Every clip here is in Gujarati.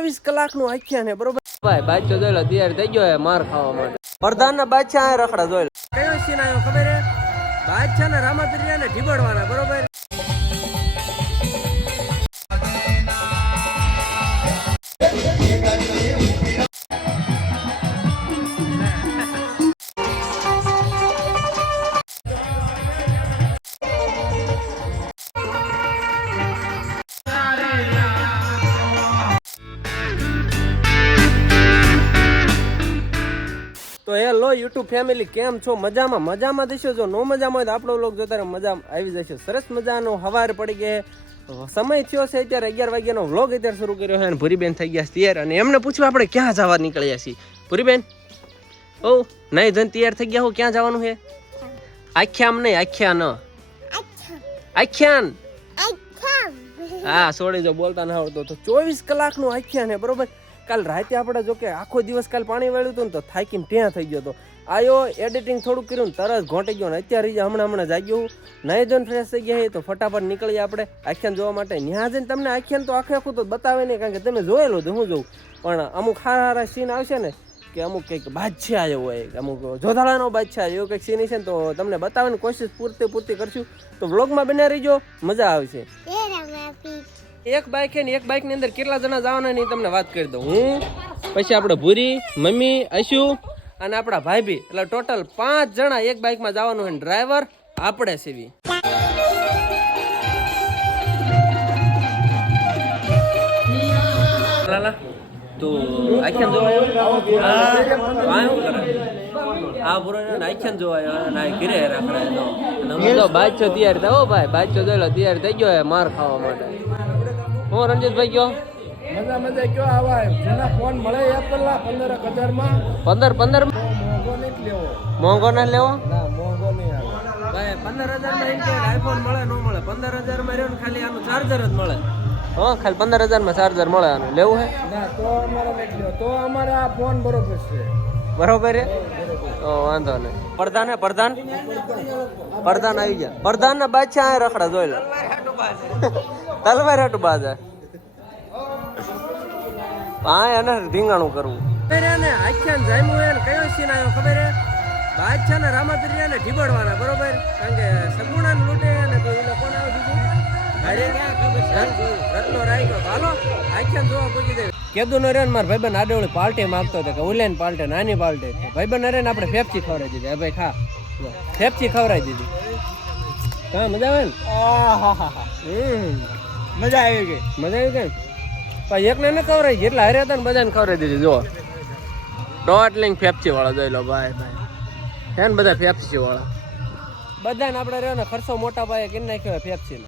24 કલાકનું આખ્યાન છે બરોબર ભાઈ. બાદશાહ જોઈ લો તૈયાર થઈ ગયો માર ખાવા માટે. પ્રધાનના બાદશાહ રખડા જોઈ લો. કયો સીન આવ્યો ખબર હે? બાદશાહ ને રામાપિરિયા ને ઢીબડવાના બરોબર. તો હેલો યુટ્યુબ ફેમિલી, કેમ છો? મજામાં? મજામાં થશો. જો નો મજામાં હોય તો આપણો વ્લોગ જોતા મજામાં આવી જશે. સરસ મજાનો હવાર પડી ગયે, સમય થયો છે અત્યારે 11 વાગ્યાનો વ્લોગ અત્યારે શરૂ કર્યો છે. અને ભૂરીબેન થઈ ગયા તૈયાર અને એમને પૂછ્યું આપણે ક્યાં જવા નીકળ્યા છીએ. ભૂરીબેન ઓ નહીં ધન તૈયાર થઈ ગયા હો, ક્યાં જવાનું છે? આખ્યામ નહીં, આખ્યાન આખ્યાન. હા સોડી જો બોલતા ના આવડતો તો 24 કલાકનું આખ્યાન છે બરોબર. કાલ રાતે આપણે જો કે આખો દિવસ કાલ પાણી વાળ્યું હતું ને તો થાકીને ત્યાં થઈ ગયો હતો. આયો એડિટિંગ થોડુંક કર્યું ને તરત ઘોંટી ગયો ને અત્યારે હમણાં જાગ્યો હું. નહીં જોઈને ફ્રેશ થઈ ગયા તો ફટાફટ નીકળીએ આપણે આખ્યાન જોવા માટે. ત્યાં જઈને તમને આખ્યાન તો આખું તો બતાવે નહીં, કારણ કે તમે જોયેલું તો હું જોઉં, પણ અમુક સારા સીન આવશે ને કે અમુક કંઈક બાદશાહ આવ્યો હોય, અમુક જોધાળાનો બાદશાહ એવો કંઈક સીન છે ને તો તમને બતાવવાની કોશિશ પૂરતી કરશું. તો વ્લોગમાં બન્યા રહીજો, મજા આવશે. એક બાઇક છે ને એક બાઇક ની અંદર કેટલા જણા જવાના નહીં તમને વાત કરી દઉં. હું પછી આપણે ભૂરી, મમ્મી, આશુ અને આપણા ભાઈ, એટલે ટોટલ 5 જણા એક બાઇકમાં જવાનું છે. ડ્રાઈવર આપણે સીવી. તો આખ્યાન જોવાયો આ પૂરો આખ્યાન જોવાયો અને ઘરે રાખડાય તો બાદશો તૈયાર થયો ભાઈ. બાદશો જોઈ લો તૈયાર થઈ ગયો માર ખાવા માટે. હું રણજીતભાઈ ગયો મજા કયો આવા જેના ફોન મળે 15,000 માં 15 મોંઘો ન લેવો ના, મોંઘો નહીં આવે ભાઈ. 15,000 માં એમ કે આઈફોન મળે ન મળે, 15,000 માં રહ્યો ને ખાલી આનું ચાર્જર જ મળે. હા ખાલી 15,000 માં ચાર્જર મળે. આનું લેવું હે ના તો અમારે નથી લેવો, તો અમારે આ ફોન બરોબર છે. બરોબર હે તો વાંધો નહીં. પ્રધાન આવી ગયા. પ્રધાન ના બાદશાહ રખડા જોઈ લો. તલવાર હાટું બાજા હા એને રીંગાણું કરવું. આખ્યાન જામ્યું હે ને કયો સીન આવ્યો ખબર હે? બાદશાહ ને રામાપિરિયા ને ઢીબડવાના બરોબર, કારણ કે સગુણા ને લૂંટે ને તો એ લોકોને આવી દીધું રત્નો રાઈ ગયો. હાલો આખ્યાન જોવા પૂછી દે. કેદું નો રે મારા ભાઈબંધ આડોળી પાર્ટી માંગતો હતો કે ઉલેન પાર્ટી નાની પાર્ટી. ભાઈબંધ રે ને આપણે ફેફચી ખવડાવી દીધી. ભાઈ ખા ફેફચી ખવડાવી દીધી. હા મજા આવે ને? મજા આવી ગઈ. પણ એકને ન ખવડાવી, જેટલા હારે હતા ને બધાને ખવડાવી દીધી. જો ટોટલિંગ ફેફચી વાળા જોઈ લો ભાઈ હે ને, બધા ફેફચી વાળા બધાને આપણે રહ્યો ને ખર્ચો મોટા પાયે કરી નાખ્યો ફેફચી.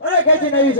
અરે ખેંચી નહીં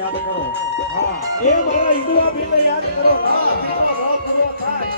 યાદ કરો. હા, એ મારા હિન્દુઆ ભીલને યાદ કરો. હા, ભીલનો ભાવ પૂરો થાય.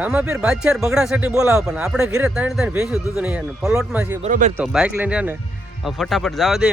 રામાપીર બાદશાહ બગડાસટી બોલાવો પણ આપણે ઘરે ત્રણ ભેંસું દૂધ નહીં પલોટમાં છીએ બરોબર તો બાઇક લઈને ને ફટાફટ જવા દે.